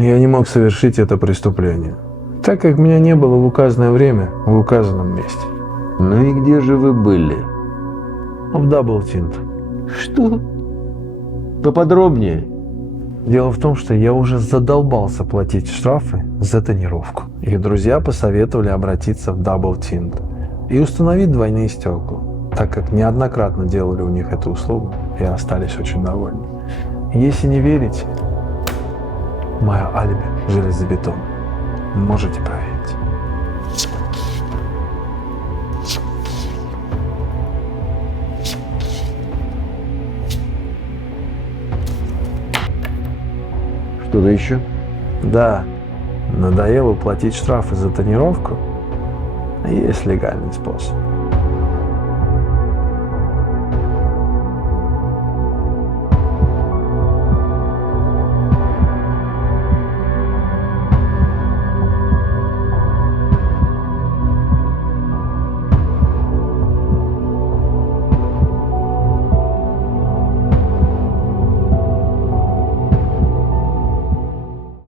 Я не мог совершить это преступление, так как меня не было в указанное время в указанном месте. Ну и где же вы были? В Даблтинт. Что? Поподробнее. Дело в том, что я уже задолбался платить штрафы за тонировку. И друзья посоветовали обратиться в Даблтинт и установить двойные стекла, так как неоднократно делали у них эту услугу и остались очень довольны. Если не верите, мое алиби железобетон. Можете проверить. Что-то еще? Да, надоело платить штрафы за тонировку? Есть легальный способ.